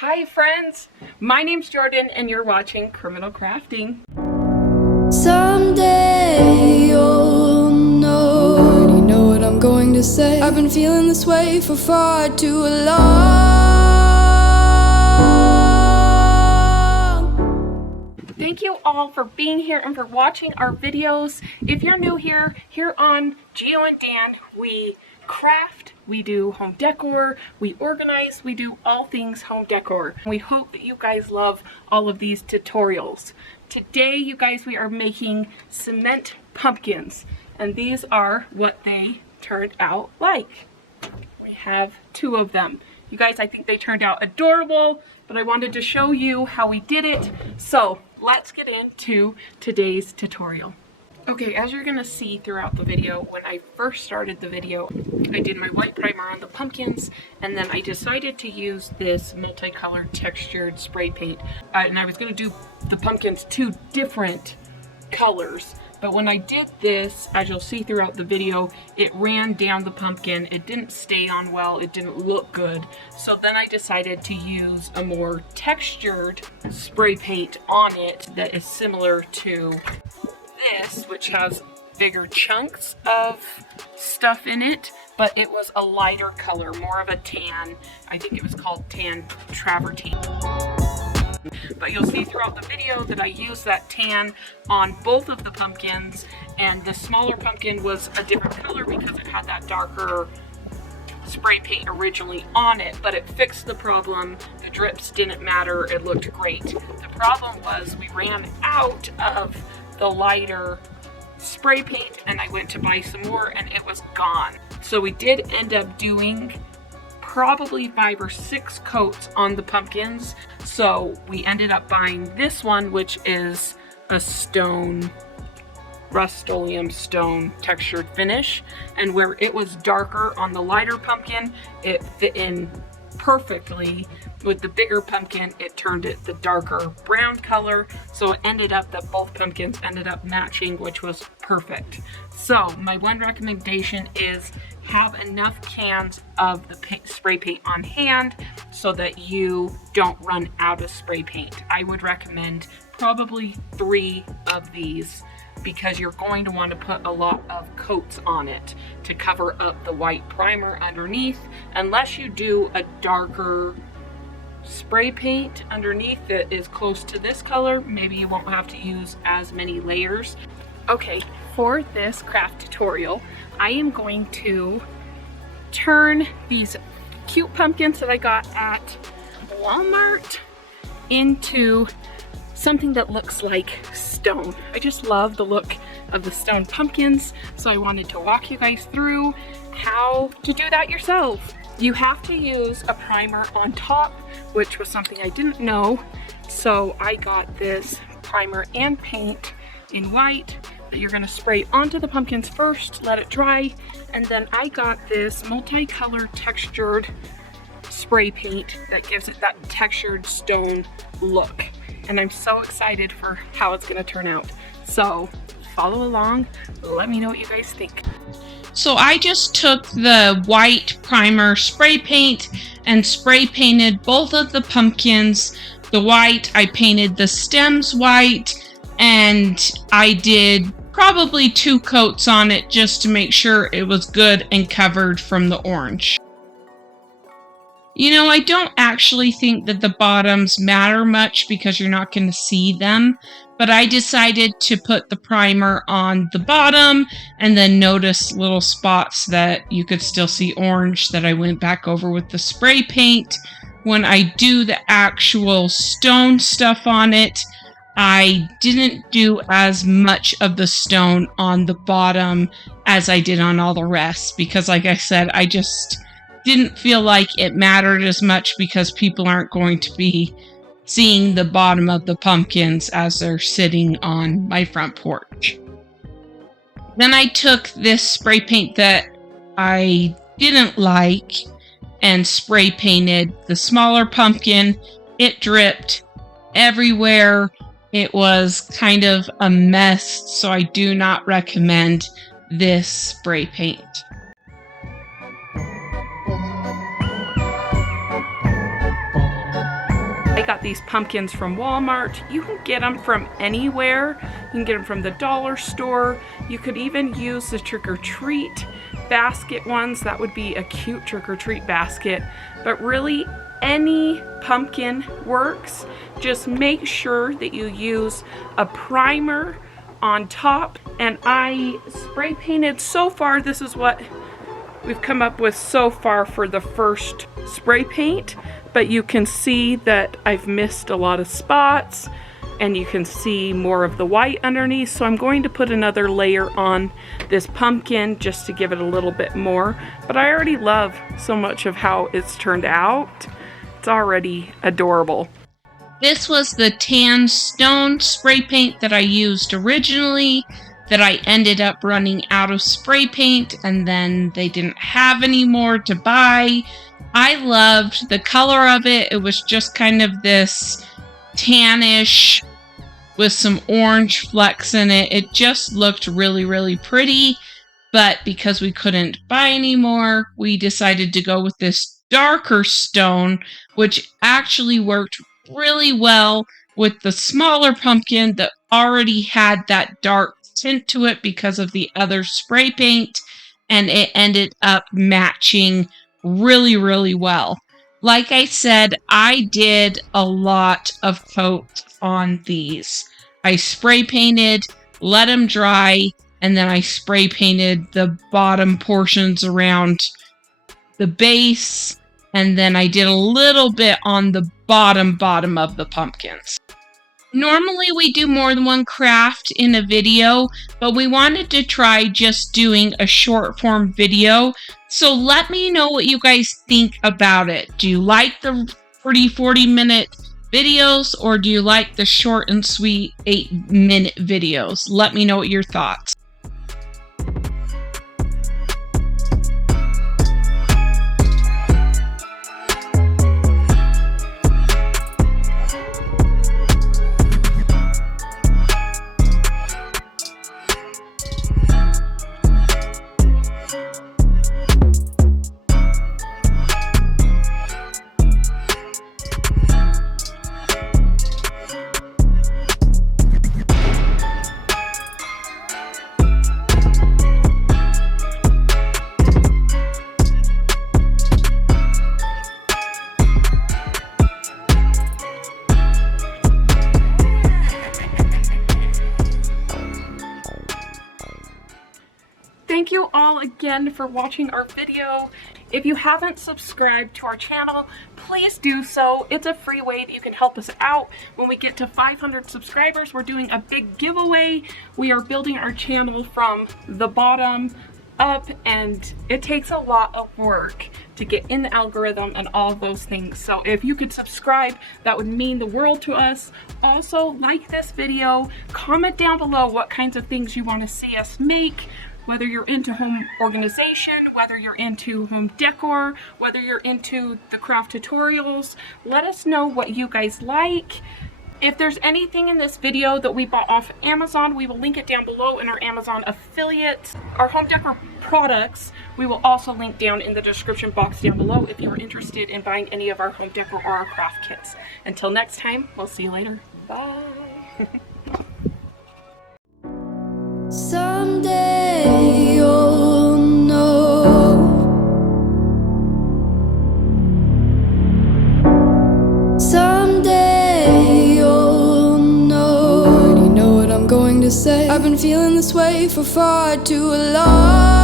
Hi friends, my name's Jordan and you're watching Criminal Crafting. Someday you'll know. I already know what I'm going to say. I've been feeling this way for far too long. Thank you all for being here and for watching our videos. If you're new here on Gio and Dan, we craft, we do home decor, we organize, we do all things home decor. We hope that you guys love all of these tutorials. Today, you guys, we are making cement pumpkins, and these are what they turned out like. We have two of them. You guys, I think they turned out adorable, but I wanted to show you how we did it. So let's get into today's tutorial. Okay, as you're gonna see throughout the video, when I first started the video, I did my white primer on the pumpkins, and then I decided to use this multicolored textured spray paint. And I was gonna do the pumpkins two different colors, but when I did this, as you'll see throughout the video, it ran down the pumpkin. It didn't stay on well, it didn't look good. So then I decided to use a more textured spray paint on it that is similar to this, which has bigger chunks of stuff in it, but it was a lighter color, more of a tan. I think it was called tan travertine. But you'll see throughout the video that I used that tan on both of the pumpkins, and the smaller pumpkin was a different color because it had that darker spray paint originally on it, but it fixed the problem. The drips didn't matter, it looked great. The problem was we ran out of the lighter spray paint and I went to buy some more and it was gone. So we did end up doing probably 5 or 6 coats on the pumpkins. So we ended up buying this one, which is a stone, Rust-Oleum stone textured finish, and where it was darker on the lighter pumpkin, it fit in perfectly. With the bigger pumpkin, it turned it the darker brown color, so it ended up that both pumpkins ended up matching, which was perfect. So my one recommendation is have enough cans of the spray paint on hand so that you don't run out of spray paint. I would recommend probably 3 of these, because you're going to want to put a lot of coats on it to cover up the white primer underneath. Unless you do a darker spray paint underneath that is close to this color, maybe you won't have to use as many layers. Okay, for this craft tutorial, I am going to turn these cute pumpkins that I got at Walmart into something that looks like stone. I just love the look of the stone pumpkins, so I wanted to walk you guys through how to do that yourself. You have to use a primer on top, which was something I didn't know, so I got this primer and paint in white that you're going to spray onto the pumpkins first, let it dry, and then I got this multicolored textured spray paint that gives it that textured stone look. And I'm so excited for how it's gonna turn out. So follow along, let me know what you guys think. So I just took the white primer spray paint and spray painted both of the pumpkins. The white, I painted the stems white, and I did probably 2 coats on it just to make sure it was good and covered from the orange. You know, I don't actually think that the bottoms matter much because you're not going to see them, but I decided to put the primer on the bottom and then notice little spots that you could still see orange that I went back over with the spray paint. When I do the actual stone stuff on it, I didn't do as much of the stone on the bottom as I did on all the rest because, like I said, I just didn't feel like it mattered as much because people aren't going to be seeing the bottom of the pumpkins as they're sitting on my front porch. Then I took this spray paint that I didn't like and spray painted the smaller pumpkin. It dripped everywhere. It was kind of a mess, so I do not recommend this spray paint. got these pumpkins from Walmart. You can get them from anywhere. You can get them from the dollar store. You could even use the trick-or-treat basket ones. That would be a cute trick-or-treat basket. But really, any pumpkin works. Just make sure that you use a primer on top. And I spray painted so far. This is what we've come up with so far for the first spray paint. But you can see that I've missed a lot of spots, and you can see more of the white underneath. So I'm going to put another layer on this pumpkin just to give it a little bit more. But I already love so much of how it's turned out. It's already adorable. This was the tan stone spray paint that I used originally, that I ended up running out of spray paint, and then they didn't have any more to buy. I loved the color of it. It was just kind of this tannish with some orange flecks in it. It just looked really, really pretty. But because we couldn't buy any more, we decided to go with this darker stone, which actually worked really well with the smaller pumpkin that already had that dark tint to it because of the other spray paint, and it ended up matching really, really well. Like I said, I did a lot of coat on these. I spray painted, let them dry, and then I spray painted the bottom portions around the base, and then I did a little bit on the bottom of the pumpkins. Normally we do more than one craft in a video, but we wanted to try just doing a short form video. So let me know what you guys think about it. Do you like the 40 minute videos, or do you like the short and sweet 8-minute videos? Let me know what your thoughts. Thank you all again for watching our video. If you haven't subscribed to our channel, please do so. It's a free way that you can help us out. When we get to 500 subscribers, we're doing a big giveaway. We are building our channel from the bottom up, and it takes a lot of work to get in the algorithm and all of those things. So if you could subscribe, that would mean the world to us. Also, like this video, comment down below what kinds of things you want to see us make. Whether you're into home organization, whether you're into home decor, whether you're into the craft tutorials, let us know what you guys like. If there's anything in this video that we bought off Amazon, we will link it down below in our Amazon affiliate. Our home decor products, we will also link down in the description box down below if you're interested in buying any of our home decor or our craft kits. Until next time, we'll see you later. Bye. Someday you'll know. Someday you'll know. Already know what I'm going to say. I've been feeling this way for far too long.